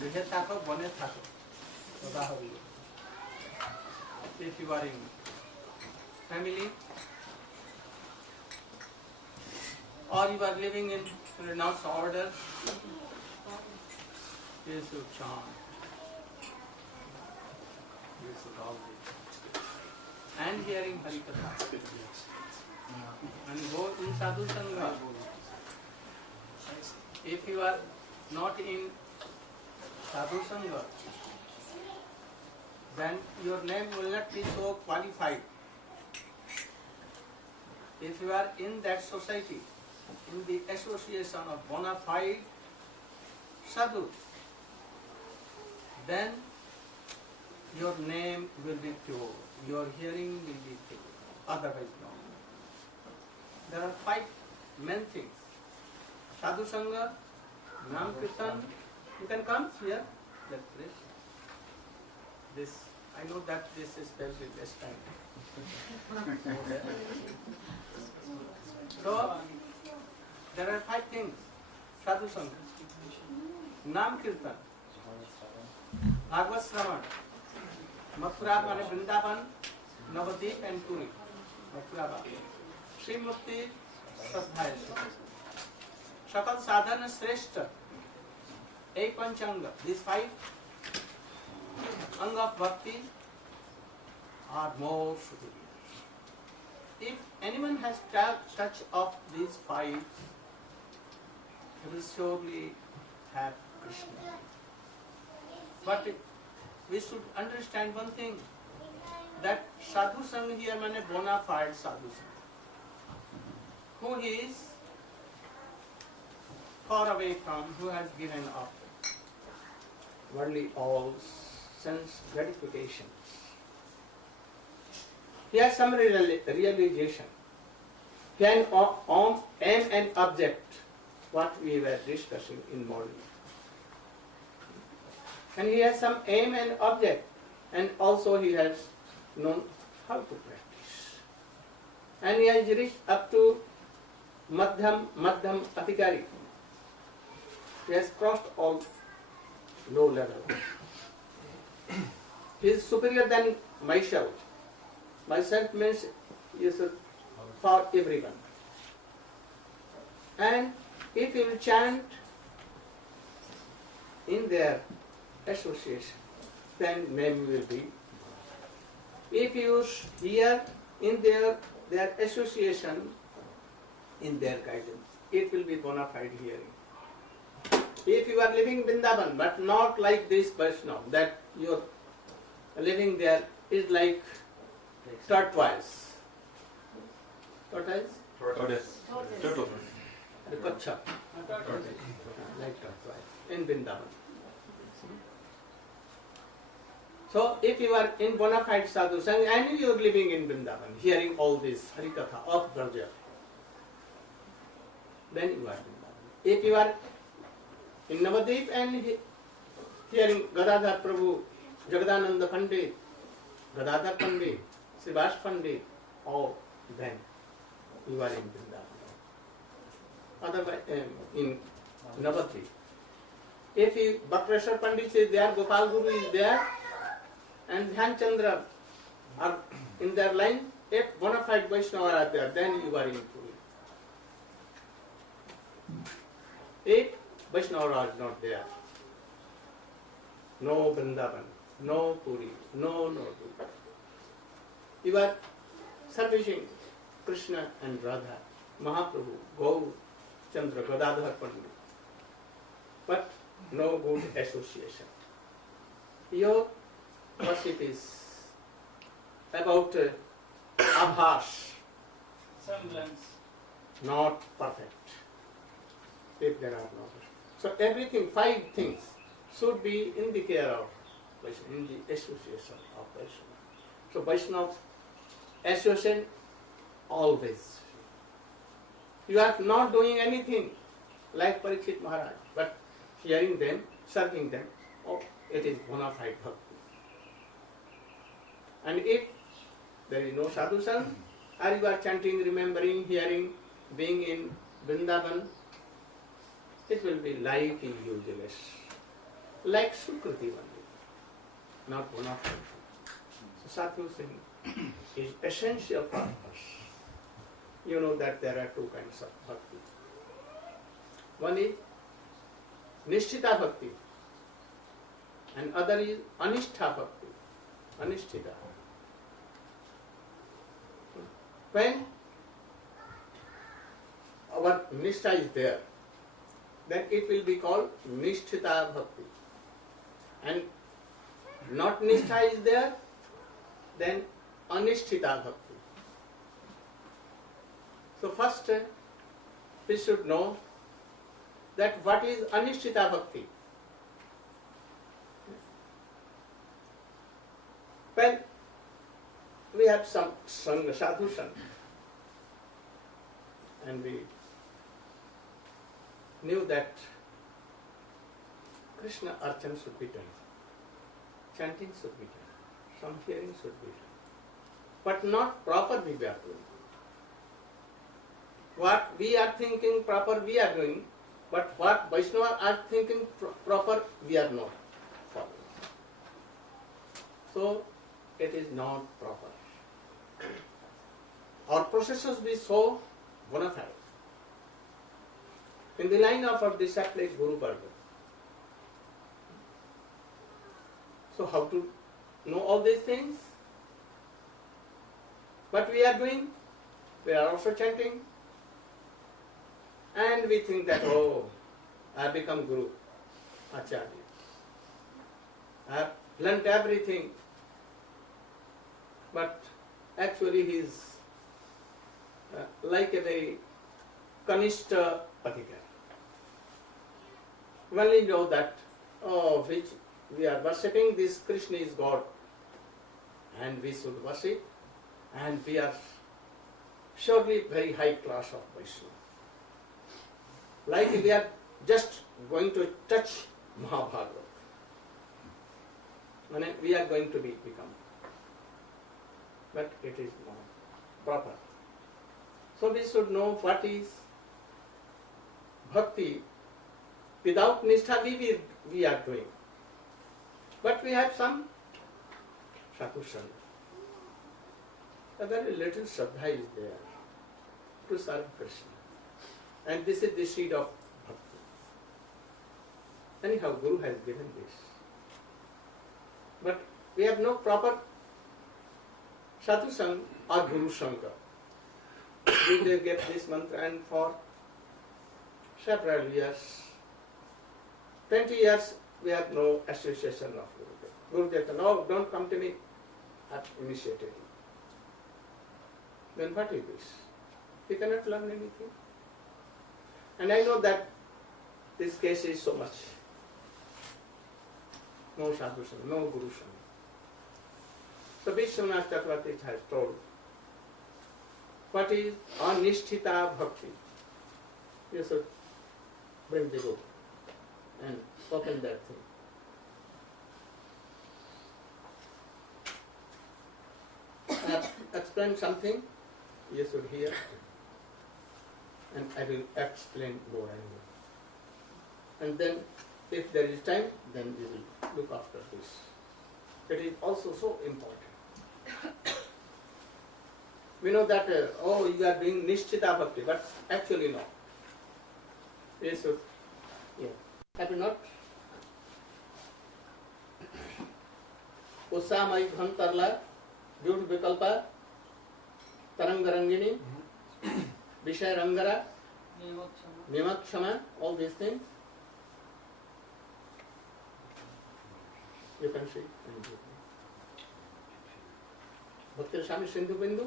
গৃহে থাকো বনে থাকো সদাহরি if you are in family or you are living in renounced order, you should chant. You should always and hearing Hari Katha and go in sadhu sangha. If you are not in sadhu sangha, then your name will not be so qualified. If you are in that society, in the association of bona fide sadhus, then your name will be pure, your hearing will be pure, otherwise no. There are 5 main things. Sadhu Sangha, Nam Kirtan. You can come here, let's pray. This, I know that this is very best time. So, there are 5 things. Sadhu Sangha, Nam Kirtan, Bhagavad Shravan, Mathura mane Vrindavan, Navadip and Puri, Mathura Srimurti Sadhaya Shakal Sadhana Shrestha, 8 Panchanga, these 5 Anga of Bhakti are more superior. If anyone has touch of these 5, he will surely have Krishna. But we should understand one thing, that sadhu sangha here means bona fide sadhu sangha, who is far away from, who has given up worldly all sense gratification. He has some realization. He can aim and object, what we were discussing in morning. And he has some aim and object, and also he has known how to practice. And he has reached up to Madhyam Adhikari. He has crossed all low level. He is superior than myself. Myself means he is for everyone. And if you will chant in their association, then name will be. If you hear in their association, in their guidance, it will be bona fide hearing. If you are living Vrindavan, but not like this Vaishnava, that your living there is like tortoise. Tortoise? Turtle. The Kachap. Like tortoise in Vrindavan. So if you are in bona fide sadhu sangha and you are living in Vrindavan, hearing all this Hari Katha of Braja, then you are Vrindavan. If you are in Navadip and hearing Gadadhar Prabhu, Jagadananda Pandit, Gadadhar Pandit, Srivas Pandit, all then you are in Vrindavan. Otherwise, in Navadip. If Bhakreshwar Pandit is there, Gopal Guru is there, and Dhyan Chandra are in their line, if bona fide Vaishnava are there, then you are in Puri. If Vaishnava is not there, no Vrindavan, no Puri, no. You are servicing Krishna and Radha, Mahaprabhu, Gaur, Chandra, Gadadhar Pandit, but no good association. Your worship is about abhas, semblance, not perfect. If there are no. So everything, 5 things should be in the care of Vaishnava, in the association of Vaishnava. So Vaishnava association always. You are not doing anything like Parikshit Maharaj, but hearing them, serving them, oh, it is bona fide bhakti. And if there is no sadhu sangha, or you are chanting, remembering, hearing, being in Vrindavan, it will be like useless. like Sukriti only, not one of them. So sadhu singh is essential for us. You know that there are two kinds of bhakti. One is Nishtita bhakti and other is Anishtha bhakti. Anishtita. When our Nishtha is there, then it will be called Nishtita bhakti. And not Nishtha is there, then Anishtita bhakti. So first we should know that what is Anishtita bhakti. When we have some sangha, sadhu sangha, and we knew that Krishna archan should be done, chanting should be done, some hearing should be done, but not proper we are doing. What we are thinking proper we are doing, but what Vaishnava are thinking proper we are not following. So it is not proper. Our processes be so bona fide. In the line of our disciple is Guru Varga. So how to know all these things? What we are doing? We are also chanting. And we think that, oh, I have become Guru, Acharya. I have learnt everything. But actually he is like a very Kanishta Patika. We only know that, oh, which we are worshipping, this Krishna is God. And we should worship. And we are surely very high class of Vaishnava. Like we are just going to touch Mahabharata. We are going to become. But it is not proper. So we should know what is bhakti. Without nishtha we are doing. But we have some sadhu sangha. A very little shraddha is there to serve Krishna. And this is the seed of bhakti. Anyhow, Guru has given this. But we have no proper sadhu sangha or Guru sangha. We get this mantra and for several years, 20 years, we have no association of Gurudeva. Gurudeva, no, don't come to me. I've initiated you. Then what is this? We cannot learn anything. And I know that this case is so much. No sadhu sangha, no Guru sangha. So Vishwanath Chakravarti has told what is Anishtita bhakti. You should bring the book and open that thing. I have explained something, you should hear, and I will explain more and more. And then, if there is time, then we will look after this. It is also so important. We know that, you are doing Nishtita Bhakti, but actually no. We should, have you not? Usamai Bhantarla, Vyud Vikalpa, Tarangarangini, Vishaya Rangara, Nimakshama, all these things. You can see. Bhakti Swami Sindhu Bindu.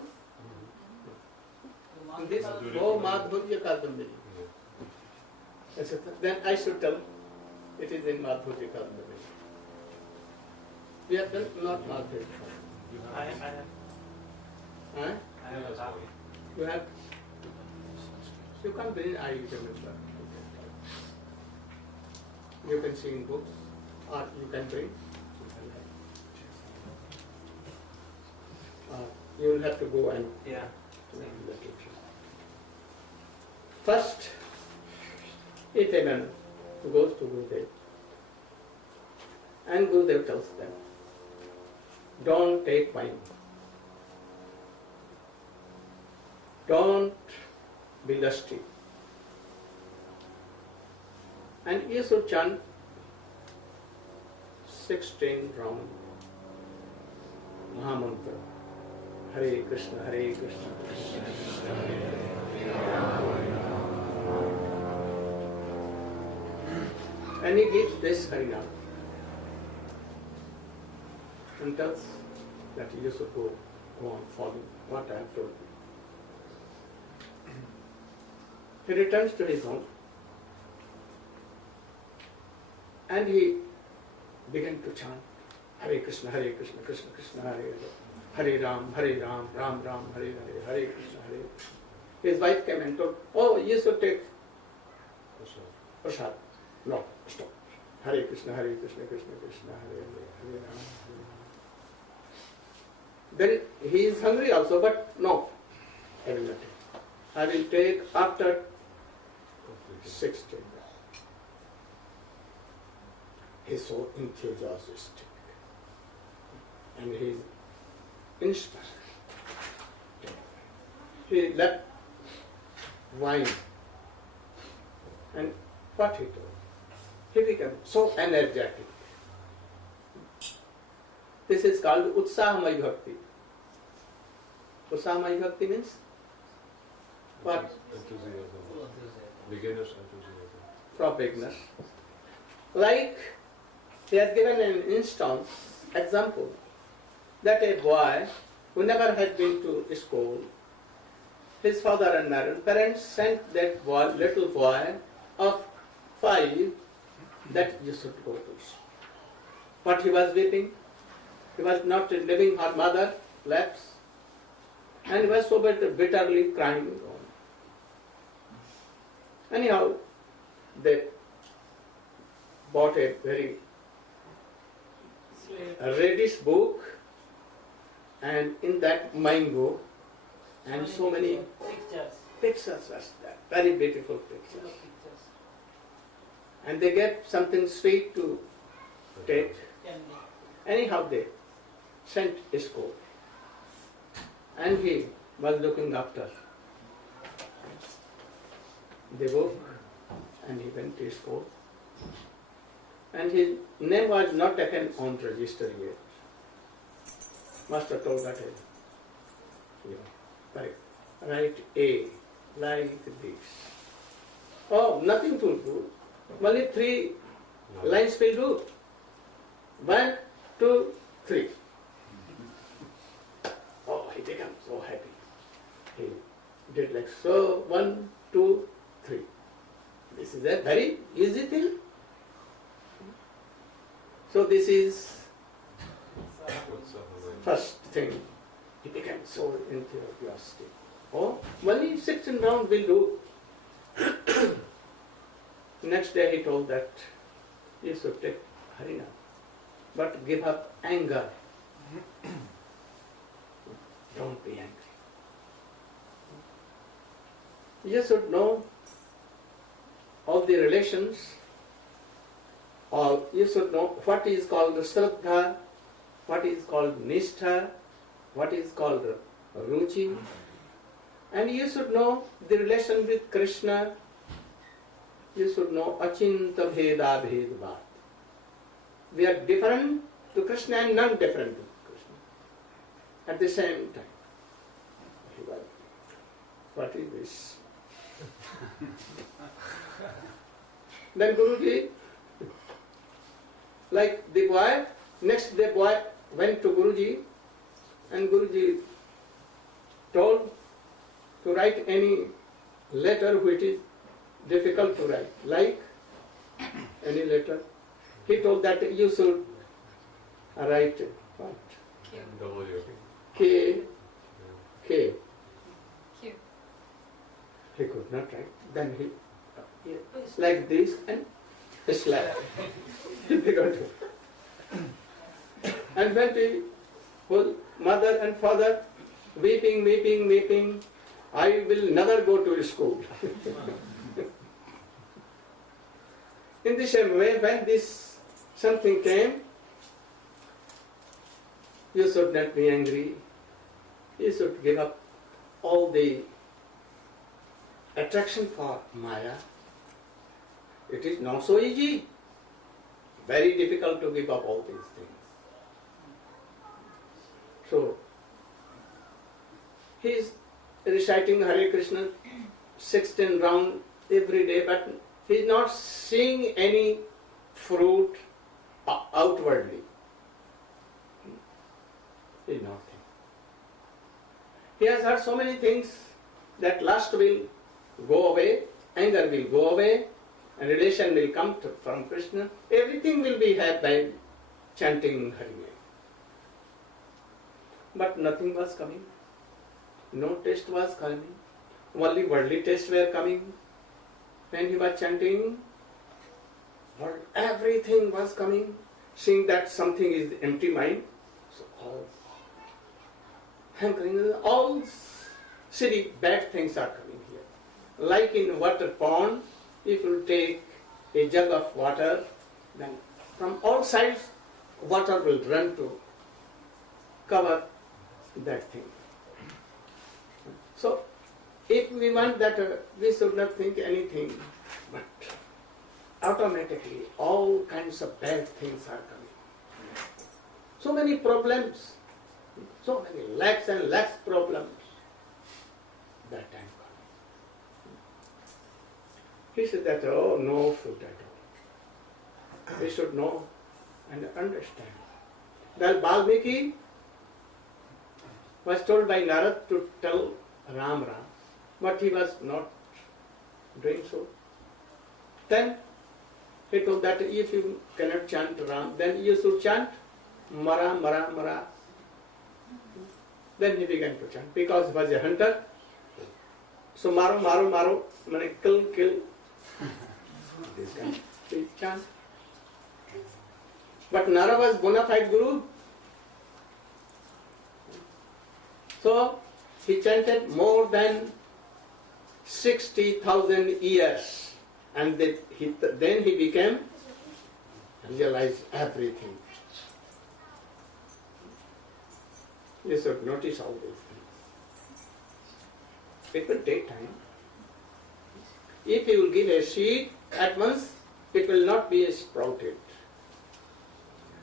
This Go Madhurya Kadambari. Then I should tell it is in Madhurya Kadambari. We have done not Madhurya. I have. Huh? I have a copy. You have? You can bring, I remember. You can see in books, or you can bring. You will have to go and Yeah. first, if a man goes to Gurudeva, And Gurudeva tells them, don't take wine. Don't be lusty. And you should chant 16 round Mahamantra. Hare Krishna, Hare Krishna, Krishna Krishna, Hare Hare. And he gives this Harinam and tells that you should go on following what I have told you. He returns to his home and he began to chant Hare Krishna, Hare Krishna, Krishna Krishna, Hare Hare, Hare Ram, Ram, Ram, Hare Hare, Hare Krishna, Hare. His wife came and told, oh, you should take prasad. No, stop. Hare Krishna, Hare Krishna, Krishna Krishna, Hare Hare, Hare Ram. Then he is hungry also, but no, I will not take. I will take after 16. He is so enthusiastic and he is inspired. He left wine and what he told? He became so energetic. This is called Utsahamay Bhakti. Utsahamay Bhakti means what? Enthusiasm. Beginner's enthusiasm. For beginners. Like he has given an instance, example, that a boy who never had been to school, his father and mother, parents sent that boy, little boy of 5, that you should go to school. But he was weeping. He was not living her mother laps, and he was so bitterly crying. Anyhow, they bought a very reddish book, and in that mango, and so many pictures was there, very beautiful pictures. And they get something sweet to take. Anyhow, they sent his school. And he was looking after the book, and he went to school. And his name was not taken on register yet. Master told that, write A, like this. Oh, nothing to do. Only 3 lines will do. 1, 2, 3. Oh, he became so happy. He did like so, 1, 2, 3. This is a very easy thing. So this is first thing. He became so enthusiastic. Oh, only 16 rounds will do. Next day he told that you should take Harinam, but give up anger. Don't be angry. You should know all the relations, or you should know what is called Shraddha, what is called Nishtha, what is called Ruchi, and you should know the relation with Krishna. You should know Achinta Bheda Bhedvat. We are different to Krishna and non-different to Krishna at the same time. What is this? Then Guruji, like the boy, next the boy went to Guruji, and Guruji told to write any letter which is difficult to write, like any letter. He told that you should write what? W. K. Q. He could not write. Then he like this and slapped. He began to. And when the whole mother and father weeping, I will never go to school. In the same way, when this something came, You should not be angry. You should give up all the attraction for Maya. It is not so easy. Very difficult to give up all these things. So, he is reciting Hare Krishna 16 round every day, but he is not seeing any fruit outwardly. He is not thinking. He has heard so many things that lust will go away, anger will go away, and relation will come from Krishna. Everything will be had by chanting Hare. But nothing was coming. No taste was coming. Only worldly tastes were coming. When he was chanting, everything was coming. Seeing that something is empty mind, so all hankering, all silly bad things are coming here. Like in water pond, if you take a jug of water, then from all sides water will run to cover that thing. So, if we want that, we should not think anything, but automatically all kinds of bad things are coming. So many problems, so many lakhs and lakhs problems that time coming. He said that, oh, no fruit at all. We should know and understand. That Valmiki was told by Narad to tell Ram, but he was not doing so. Then he told that if you cannot chant Ram, then you should chant Mara, Mara, Mara. Then he began to chant because he was a hunter. So Maro, Maro, Maro, meaning kill, kill. This kind of chant. But Nara was bona fide Guru. So he chanted more than 60,000 years, and then he became, realized everything. You should notice all these things. It will take time. If you will give a seed at once, it will not be sprouted.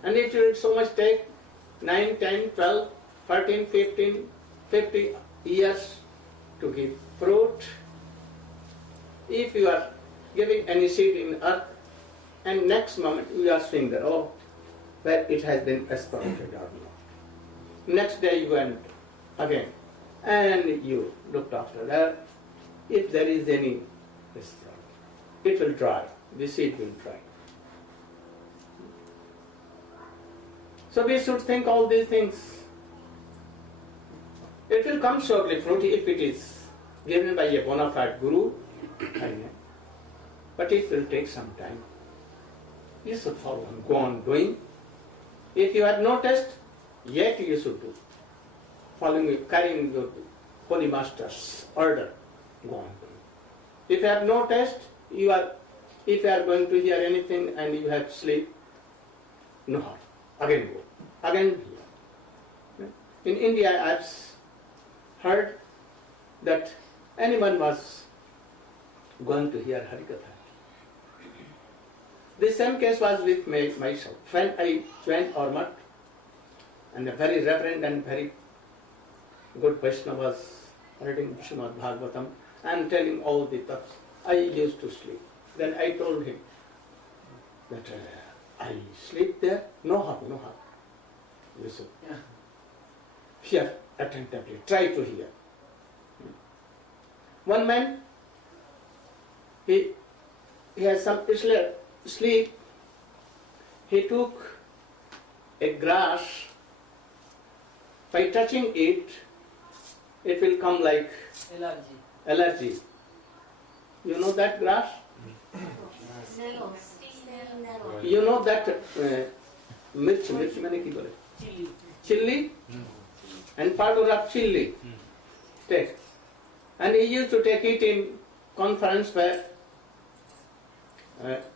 And it will so much take 9, 10, 12, 13, 15, 50 years to give fruit. If you are giving any seed in earth, and next moment you are seeing that, oh, where it has been sprouted or not. Next day you went again, and you looked after that. If there is any sprout, it will dry. The seed will dry. So we should think all these things. It will come shortly, fruit, if it is given by a bona fide Guru, but it will take some time. You should follow on, go on doing. If you have no taste, yet you should do. Following, carrying your Holy Master's order, go on doing. If you have no taste, if you are going to hear anything and you have sleep, no harm. Again go. Again hear. In India, I have heard that anyone was going to hear Harikatha. The same case was with myself. When I joined Ormat, and a very reverend and very good Vaishnava was reading Srimad Bhagavatam and telling all the thoughts, I used to sleep. Then I told him that I sleep there, no harm, no harm. You should hear attentively, try to hear. One man, he has some sleep. He took a grass. By touching it, it will come like allergy. You know that grass? You know that mirch mane ki bole? Chilli and powder of chilli. Take. And he used to take it in conference where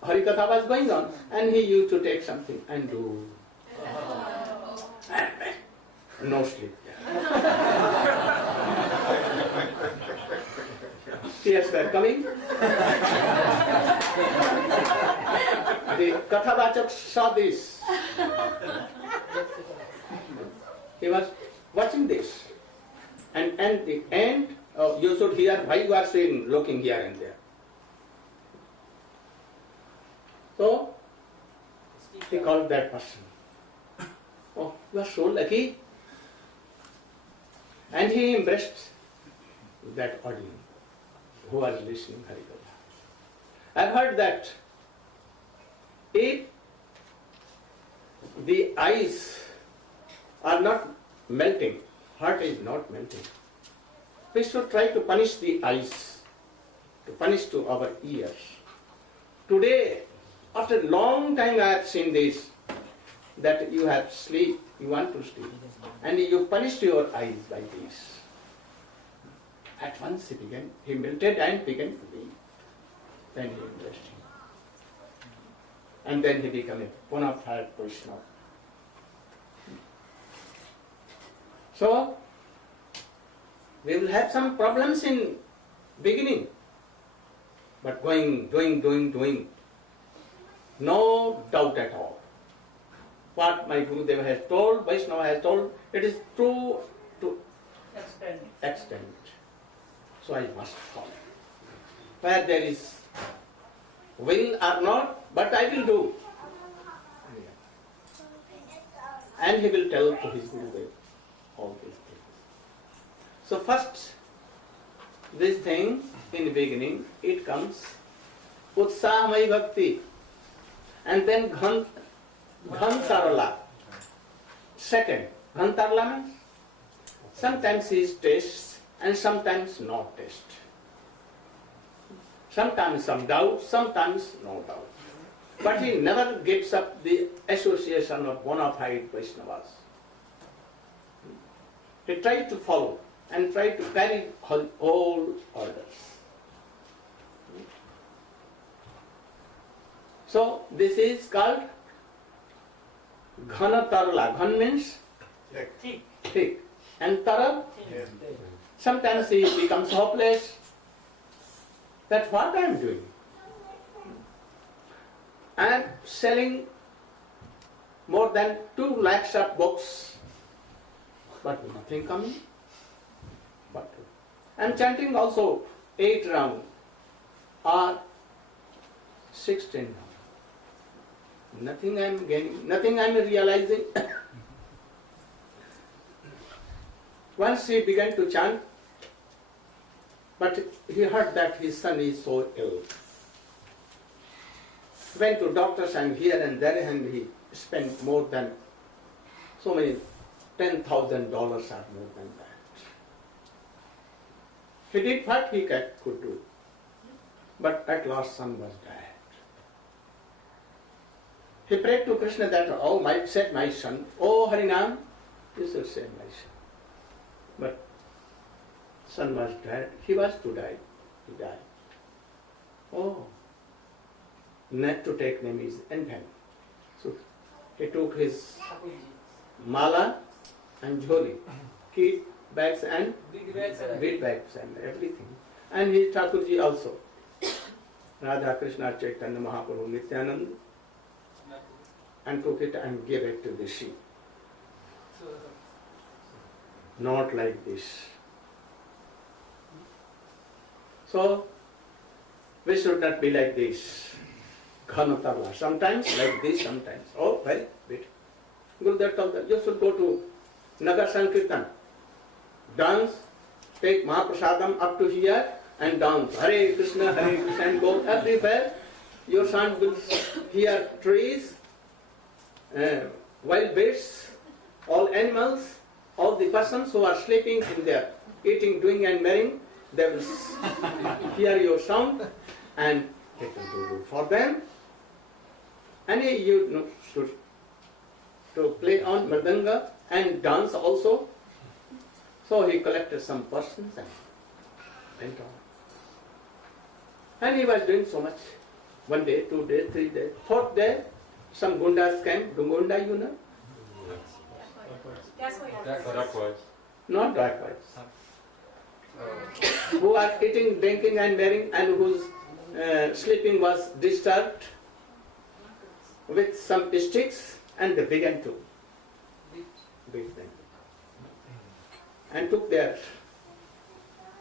Harikatha was going on, and he used to take something and do. No sleep. Tears were coming. The Katha saw this. He was watching this. And the end, you should hear why you are saying, looking here and there. So, he called that person. Oh, you are so lucky. And he embraced that audience who was listening Harikatha. I've heard that if the eyes are not melting, heart is not melting, we should try to punish the eyes, to punish to our ears. Today, after a long time I have seen this, that you have sleep, you want to sleep, and you punished your eyes by this. At once he melted and began to weep. Then he embraced him. And then he became a bona fide Vaishnava. So, we will have some problems in beginning, but doing, no doubt at all. What my Gurudeva has told, Vaishnava has told, it is true to extent. So I must follow. Where there is will or not, but I will do. And he will tell to his Gurudeva all these things. So first, this thing in the beginning, it comes Utsahamai Bhakti, and then Ghantarala. Second, Ghantarala means sometimes he is taste and sometimes not taste. Sometimes some doubt, sometimes no doubt. But he never gives up the association of bona fide Vaishnavas. He tried to follow and tried to carry all orders. So this is called Ghana Tarla. Ghan means thick. And Taral, sometimes he becomes hopeless. That's what I am doing. I am selling more than 2 lakhs of books, but nothing coming. I am chanting also 8 rounds or 16 rounds. Nothing I am gaining, nothing I am realizing. Once he began to chant, but he heard that his son is so ill. Went to doctors and here and there, and he spent more than so many $10,000 or more than that. He did what he could do, but at last son was dead. He prayed to Krishna that, oh, said my son, oh Harinam, you should say my son. But son was dead, he was to die, he died. Oh, not to take name is infant. So he took his mala and jholi, kit bags and big bags and everything. And his Thakurji also, Radha Krishna Chaitanya Mahaprabhu Nityananda, and took it and gave it to the sheep. Not like this. So, we should not be like this. Ghanatarla. Sometimes like this, sometimes. Oh, very bit. Gurudeva told that you should go to Nagar Sankirtan. Dance, take Mahaprasadam up to here and dance. Hare Krishna, and go everywhere. Your son will hear trees, wild beasts, all animals, all the persons who are sleeping in there, eating, doing and marrying, they will hear your sound and it will be good for them. And you know, to play on mridanga and dance also. So he collected some persons and went on. And he was doing so much. 1 day, 2 days, 3 days. 4th day, some gundas came. Gunda, you know? Clockwise. not dark-wise. Who are eating, drinking and marrying, and whose sleeping was disturbed with some sticks, and they began to beat them. And took their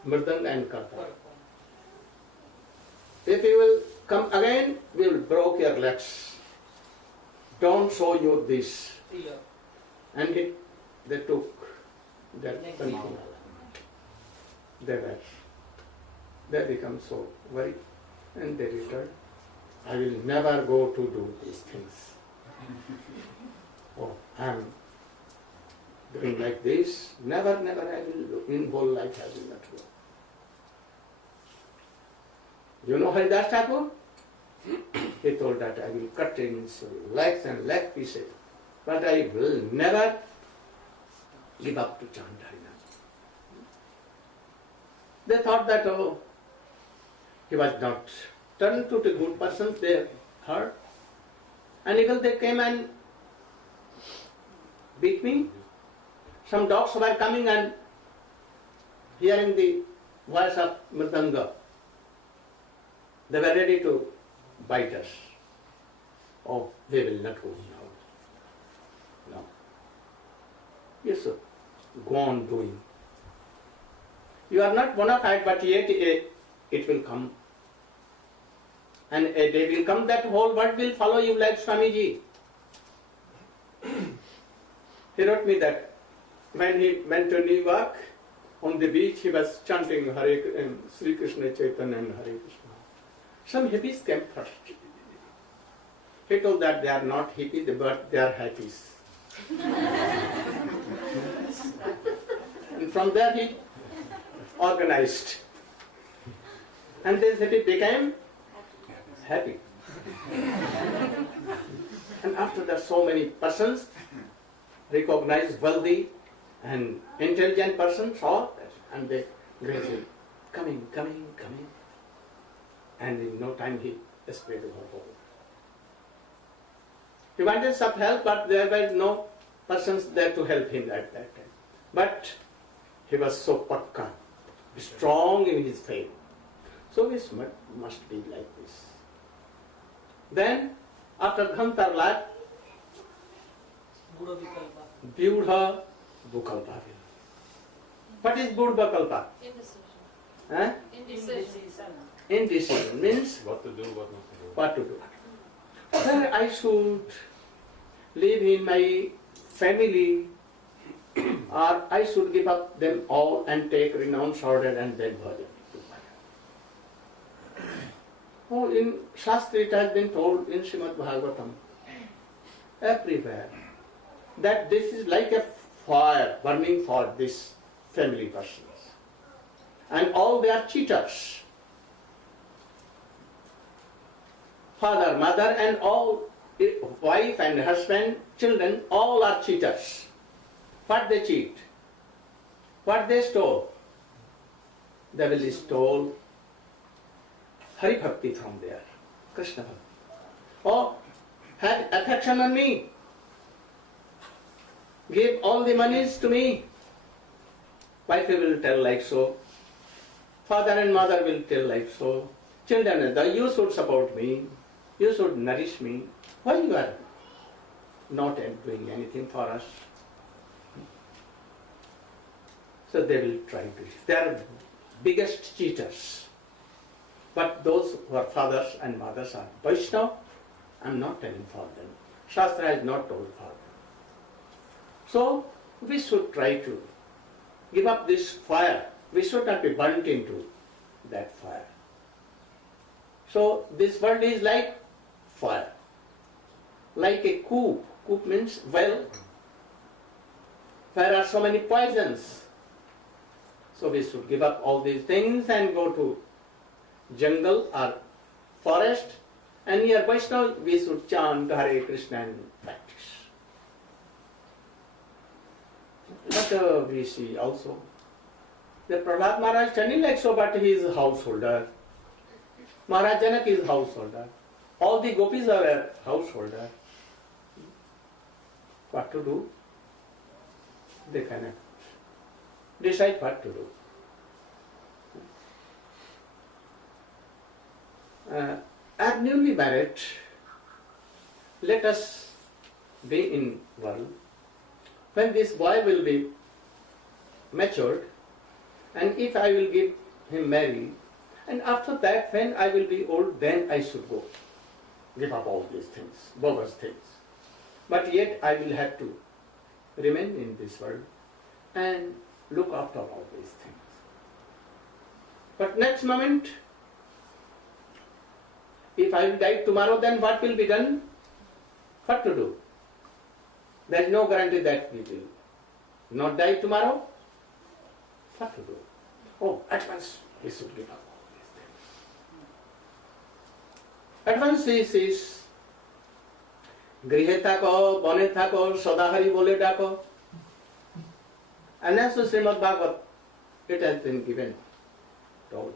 mridang and katha. If you will come again, we will break your legs. Don't show you this. And they took their control. They become so worried, and they returned. I will never go to do these things. Oh, I am doing like this. Never I will do. In whole life I will not go. You know Haridas Thakur? He told that I will cut in legs and leg pieces, but I will never give up to chant Harinam. They thought that, oh, he was not turned to the good persons, they heard. And even they came and beat me. Some dogs were coming and hearing the voice of Mridanga. They were ready to bite us. Oh, they will not go now. No. Yes, sir. Go on doing. You are not bona fide, but yet it will come. And a day will come that whole world will follow you like Swamiji. He wrote me that when he went to New York, on the beach he was chanting Sri Krishna Chaitanya and Hare Krishna. Some hippies came first. He told that they are not hippie, but they are happies. And from there he organized. And this hippie became happy. And after that, so many persons recognized wealthy and intelligent persons saw that, and they gradually coming. And in no time he spread the whole. He wanted some help, but there were no persons there to help him at that time. But he was so pakka, strong in his faith. So we must be like this. Then, after Dhantar life, Vyudha Bukalpa. What is Vyudha Kalpa? Indecision. Huh? Indecision means What to do, what not to do. what to do. Whether I should live in my family or I should give up them all and take renounce order and then bhajan. Oh, in Shastra it has been told in Srimad Bhagavatam, everywhere, that this is like a fire burning for these family persons. And all they are cheaters. Father, mother and all, wife and husband, children, all are cheaters. What they cheat? What they stole? They will stole Hari Bhakti from there, Krishna Bhakti. Oh, have affection on me. Give all the monies to me. Wife will tell like so. Father and mother will tell like so. Children, you should support me. You should nourish me. Why you are not doing anything for us? So they will try to. They are biggest cheaters. But those who are fathers and mothers are Vaishnava, I am not telling for them. Shastra has not told for them. So we should try to give up this fire. We should not be burnt into that fire. So this world is like fire. Like a coop. Coop means well. There are so many poisons. So we should give up all these things and go to jungle or forest, and here Vaishnava we should chant Hare Krishna and practice. But we see also that Prahlad Maharaj standing like so, but he is a householder. Maharaj Janak is householder. All the gopis are a householder. What to do? they cannot decide what to do. As newly married, let us be in world. When this boy will be matured, and if I will give him marry, and after that, when I will be old, then I should go. Give up all these things, bogus things. But yet I will have to remain in this world and look after all these things. But next moment, if I will die tomorrow, then what will be done? What to do? There is no guarantee that we will not die tomorrow. What to do? Oh, at once we should give up all these things. At once he says, Grihe thako, bone thako, sadahari bole dako. And as to Srimad Bhagavat, it has been given, told.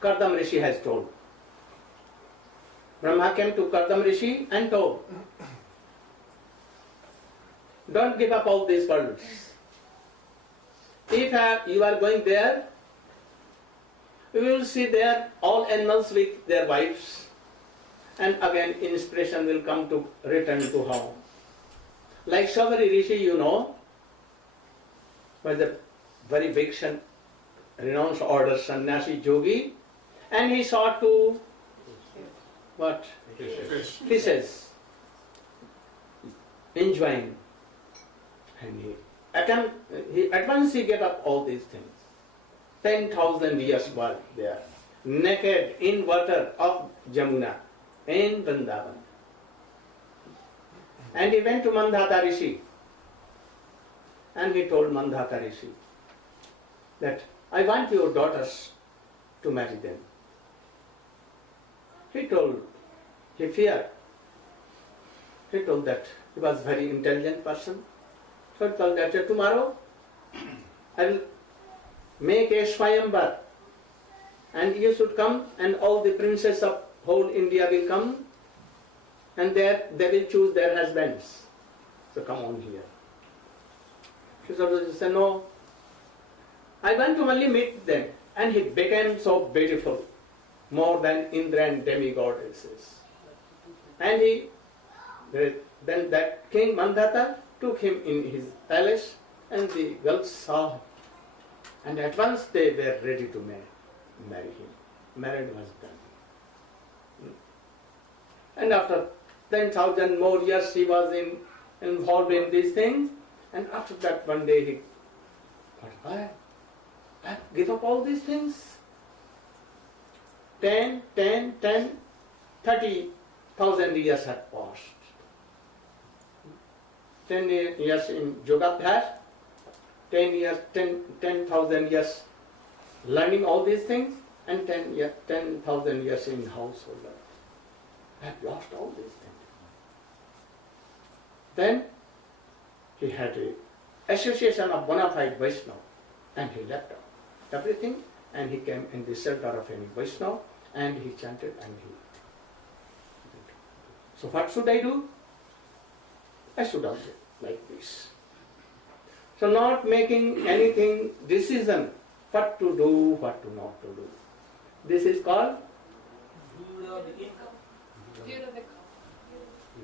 Kardam Rishi has told. Brahma came to Kardam Rishi and told, don't give up all these worlds. If you are going there, you will see there all animals with their wives, and again inspiration will come to return to home. Like Shavari Rishi, you know, was a very big renounced order sannyasi yogi, and he saw two what? Fishes enjoying. And at once he gave up all these things. 10,000 years were there, naked in water of Jamuna, in Vrindavan. And he went to Mandhata Rishi, and he told Mandhata Rishi that I want your daughters to marry them. He feared. He told that he was a very intelligent person. So he told that tomorrow I will make a Swayamvar, and you should come, and all the princes of whole India will come, and there they will choose their husbands. So come on here. She said, no, I want to only meet them. And he became so beautiful, more than Indra and demigoddesses. And then that King Mandhata took him in his palace, and the girls saw him. And at once they were ready to marry him. Marriage was done. And after 10,000 more years he was involved in these things. And after that one day he thought, I give up all these things. 30,000 years had passed. 10 years in Yogaabhyas, 10,000 years learning all these things, and 10,000 years in household life. I have lost all these things. Then he had an association of bona fide Vaishnava, and he left everything, and he came in the shelter of any Vaishnava, and he chanted, and he. So what should I do? I should also like this. So not making anything decision, what to do, what to not to do. This is called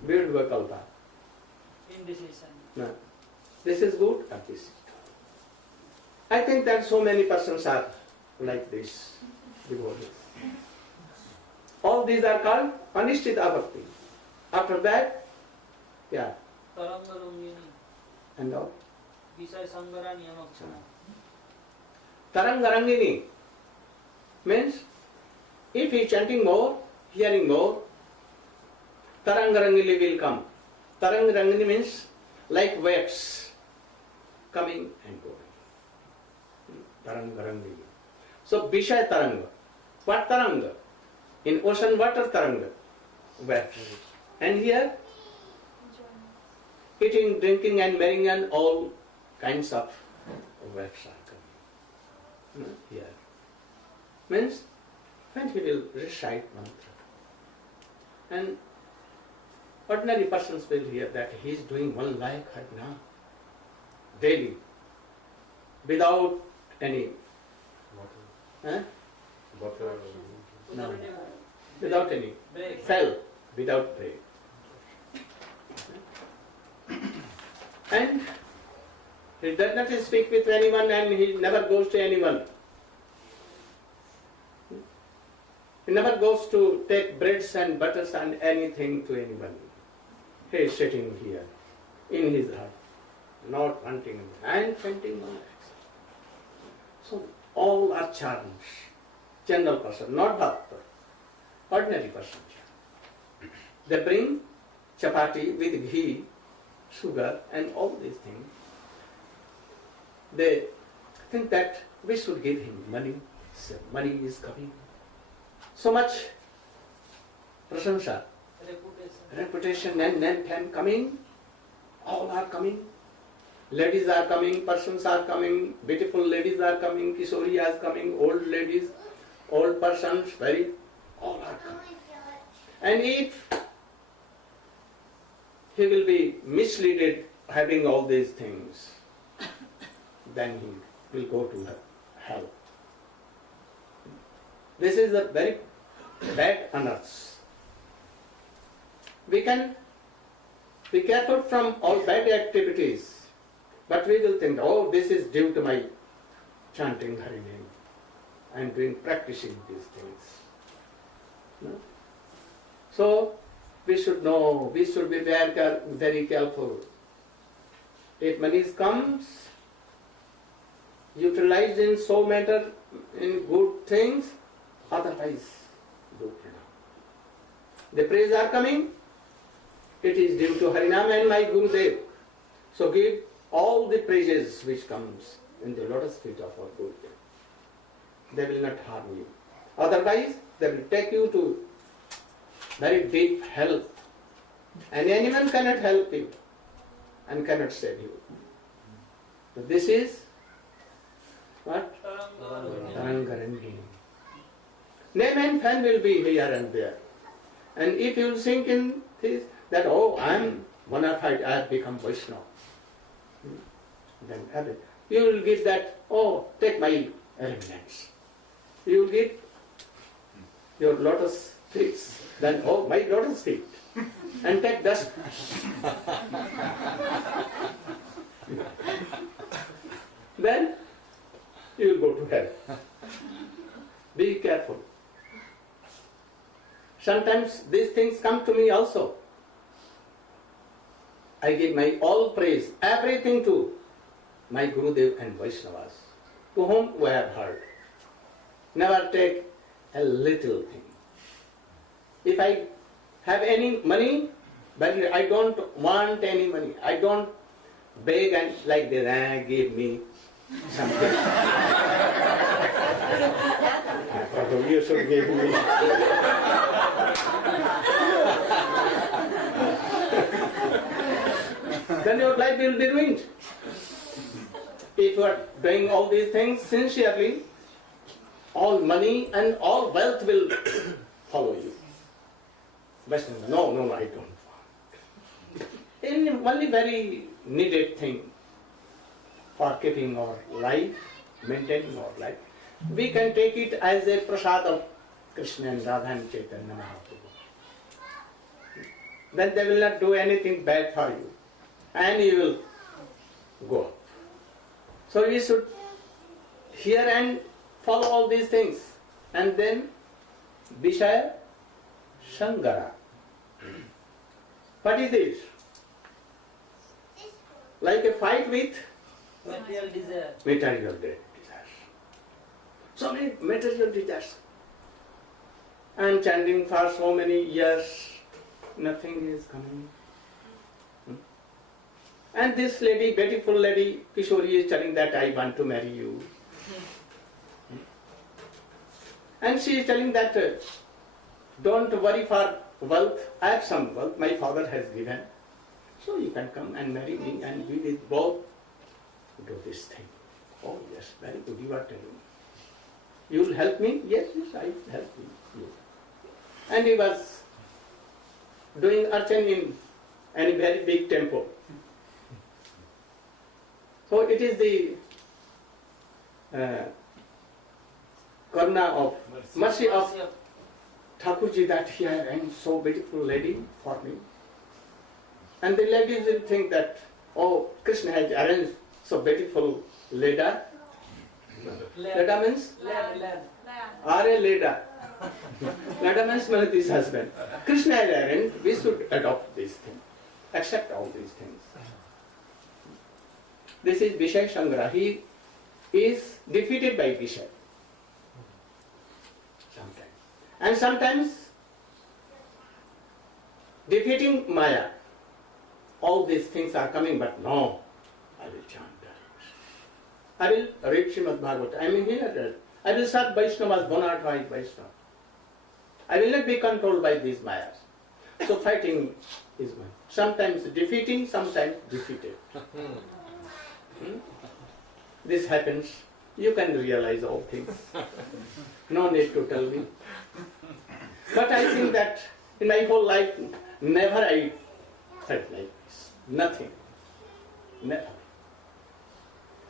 Virudvakalpa. Indecision. No. This is good and this is good. I think that so many persons are like this. Devotees. All these are called Anishtita Bhakti. After that, yeah. And all. Tarangarangini means if he is chanting more, hearing more, Tarangarangini will come. Tarangarangini means like waves coming and going. Tarangarangini. So Vishaya Taranga. What Taranga? In ocean water Taranga. Waves. And here eating, drinking and marrying and all kinds of waves are coming. Here. Means when he will recite mantra. And ordinary persons will hear that he is doing one like Hajna. daily, without any, Water. Butter. no, without any, Break. fell without break. And he does not speak with anyone and he never goes to anyone. He never goes to take breads and butters and anything to anyone. He is sitting here in his heart, not wanting and chanting knowledge. So all are charms. General person, not bhakta, ordinary person. They bring chapati with ghee, sugar and all these things. They think that we should give him money. So money is coming. So much prasansa, reputation and name fame coming. All are coming. Ladies are coming, persons are coming, beautiful ladies are coming, Kishori are coming, old ladies, old persons, all are coming. And if he will be misleaded having all these things, then he will go to hell. This is a very bad unearths. We can be careful from all bad activities, but we will think, oh, this is due to my chanting Hari name and practicing these things. No? So we should know, we should be very careful. If money comes, utilized in so matter in good things, otherwise do not. The praise are coming, it is due to Harinam and my Gurudeva. So give all the praises which comes in the lotus feet of our Gurudeva. They will not harm you. Otherwise, they will take you to very deep hell. And anyone cannot help you and cannot save you. So this is what? Tarangarangini. Name and fame will be here and there. And if you think in this, that, oh, I am bona fide, I have become Vaishnava. Then you will give that, oh, take my elements. You will give your lotus feet. Then, oh, my lotus feet. And take dust. Then you will go to hell. Be careful. Sometimes these things come to me also. I give my all praise, everything to my Gurudev and Vaishnavas, to whom we have heard. Never take a little thing. If I have any money, but I don't want any money. I don't beg and like this, give me something. You should give me. Then your life will be ruined. If you are doing all these things sincerely, all money and all wealth will follow you. But no, I don't want. In only very needed thing for keeping our life, maintaining our life, we can take it as a prasad of Krishna and Radha and Chaitanya Mahaprabhu. Then they will not do anything bad for you. And you will go. So we should hear and follow all these things. And then Vishaya Sangara. What is this? Like a fight with Material desire. material desires. So many material desires. I am chanting for so many years, nothing is coming. And this lady, beautiful lady, Kishori, is telling that I want to marry you. And she is telling that don't worry for wealth. I have some wealth my father has given. So you can come and marry me and we will both do this thing. Oh yes, very good, you are telling me. You will help me? Yes, I will help you. And he was doing archan in a very big temple. So it is the karuna of mercy of Thakurji that he had arranged so beautiful lady for me. And the ladies will think that, oh, Krishna has arranged so beautiful leda. Leda means? Are leda. Leda means Manati's husband. Krishna has arranged, we should adopt this thing, accept all these things. This is Vishaya Sangra. He is defeated by Vishaya. Sometimes. And sometimes defeating Maya. All these things are coming, but no, I will chant. I will read Srimad Bhagavata. I am here. I will serve Vaishnavas, bona fide Vaishnava. I will not be controlled by these Mayas. So fighting is mine. Sometimes defeating, sometimes defeated. This happens. You can realize all things. No need to tell me. But I think that in my whole life, never I felt like this. Nothing. Never.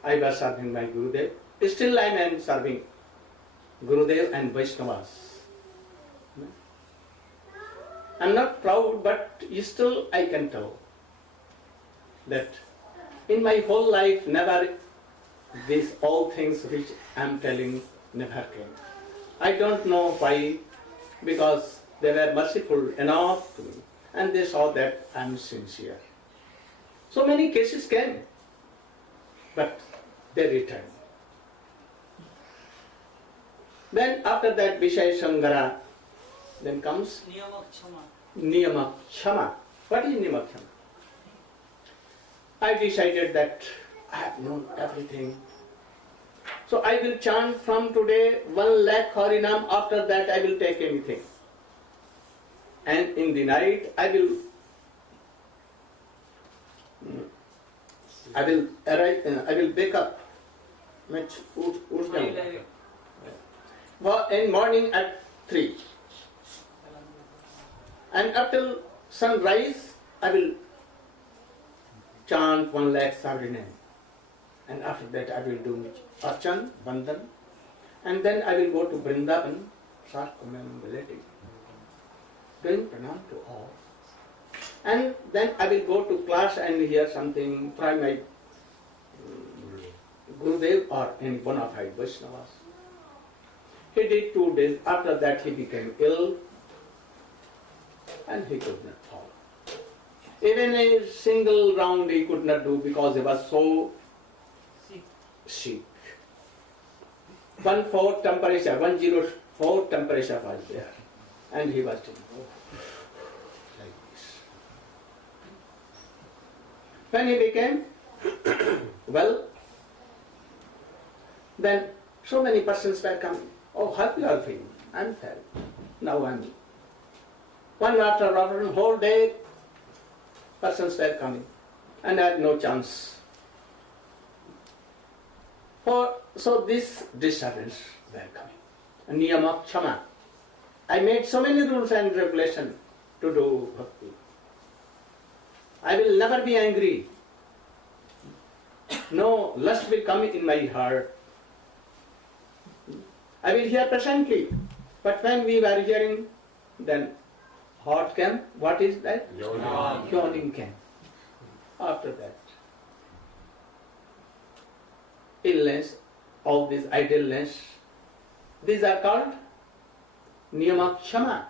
I was serving my Gurudev. Still I am serving Gurudev and Vaishnavas. I am not proud, but still I can tell that in my whole life never these all things which I am telling never came. I don't know why, because they were merciful enough to me and they saw that I am sincere. So many cases came, but they returned. Then after that Vishaya Sangara, then comes Niyama Kshama. What is Niyama Kshama? I decided that I have known everything. So I will chant from today 1 lakh Harinam, after that I will take anything. And in the night I will wake up. In morning at 3. And up till sunrise I will chant 1 lakh Sarinam. And after that I will do Archan, Vandan. And then I will go to Vrindavan, circumambulating, doing pranam to all. And then I will go to class and hear something from my Gurudev or any bona fide Vaishnavas. He did 2 days. After that he became ill and he could not follow. Even a single round he could not do because he was so sick. 104 temperature, 104 temperature was there. And he was doing like this. When he became well, then so many persons were coming. Oh, how you are feeling? I'm fine. Now I'm. One after another, whole day, persons were coming. And I had no chance. So this disturbance were coming. Niyama Kshama. I made so many rules and regulations to do bhakti. I will never be angry. No lust will come in my heart. I will hear patiently. But when we were hearing, then heart came. What is that? Yawning came. After that, illness, all this idleness, these are called Niyama Kshama.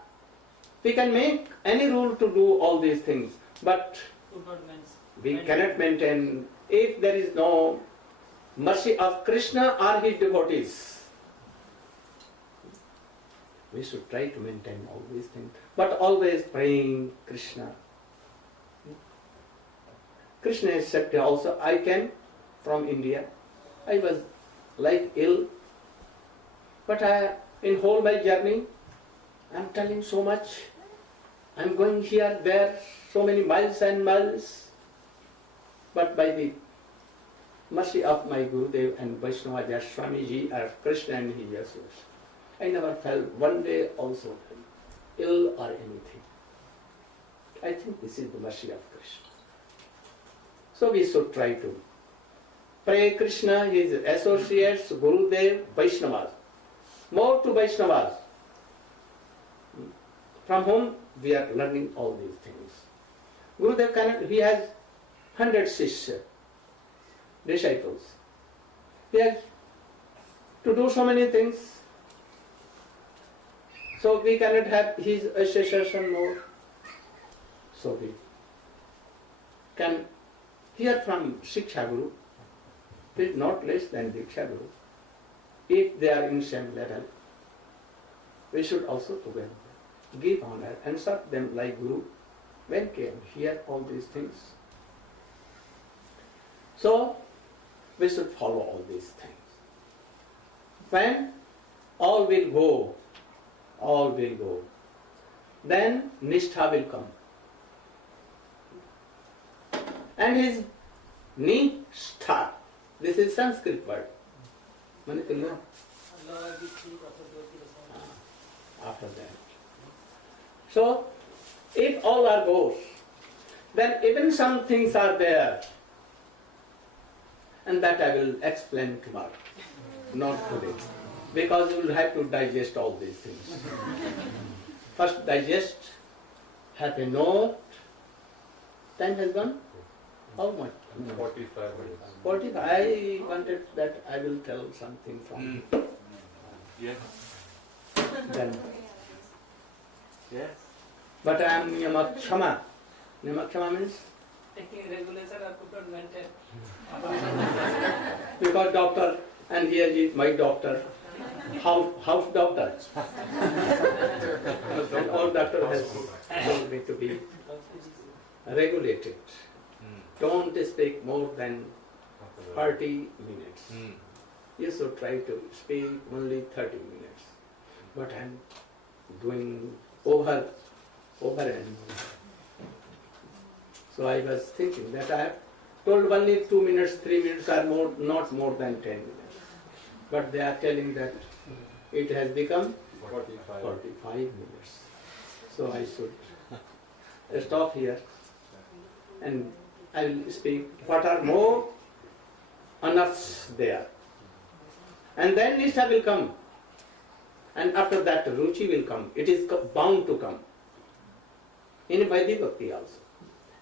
We can make any rule to do all these things, but we cannot maintain if there is no mercy of Krishna or his devotees. We should try to maintain all these things, but always praying Krishna. Krishna is Shakti also. I came from India. I was like ill, but in whole my journey, I'm telling so much. I'm going here, there, so many miles and miles. But by the mercy of my Gurudev and Vaishnava Swamiji or Krishna and his Jesus, I never felt one day also ill or anything. I think this is the mercy of Krishna. So we should try to Pray Krishna, his associates, Gurudev, Vaishnavas. More to Vaishnavas, from whom we are learning all these things. Gurudev cannot, he has 100 shishya, disciples. He has to do so many things. So we cannot have his association more. So we can hear from Shiksha Guru, is not less than Diksha Guru. If they are in same level, we should also together give honor and serve them like Guru when came hear all these things. So we should follow all these things. When all will go, then Nishtha will come. And his Nishtha, this is Sanskrit word. After that. So, if all are goes, then even some things are there. And that I will explain tomorrow, not today. Because you will have to digest all these things. First digest, have a note. Time has gone? How much? 45 minutes. 45. I wanted that I will tell something from Yes. them. Yes. But I am Niyamakshama. Niyamakshama means? Taking regulation or could not maintain. Because doctor, and here is my doctor, house doctor. And all doctor has told me to be regulated. Don't speak more than 30 minutes. You should try to speak only 30 minutes. But I am doing over and so I was thinking that I have told only 2 minutes, 3 minutes are more, not more than 10 minutes. But they are telling that it has become 45 minutes. So I should stop here and I will speak what are more unearths there. And then Nishtha will come. And after that Ruchi will come. It is bound to come. In Vaidhi Bhakti also.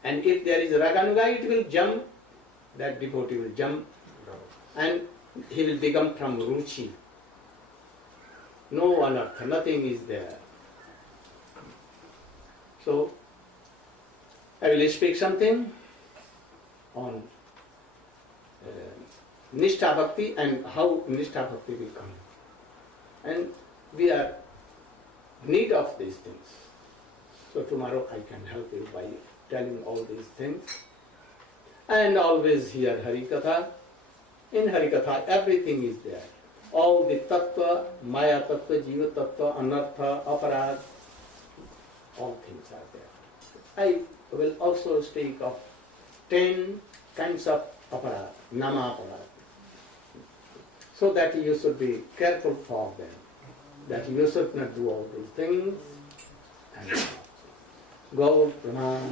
And if there is Raganuga, it will jump. That devotee will jump. And he will become from Ruchi. No anartha, nothing is there. So, I will speak something on Nishtha Bhakti and how Nishtha Bhakti will come. And we are in need of these things. So tomorrow I can help you by telling all these things. And always hear Hari Katha. In Hari Katha everything is there. All the tattva, maya tattva, jiva tattva, anartha, aparad, all things are there. I will also speak of 10 kinds of aparad, nama aparad. So that you should be careful for them. That you should not do all these things. And go, Praman.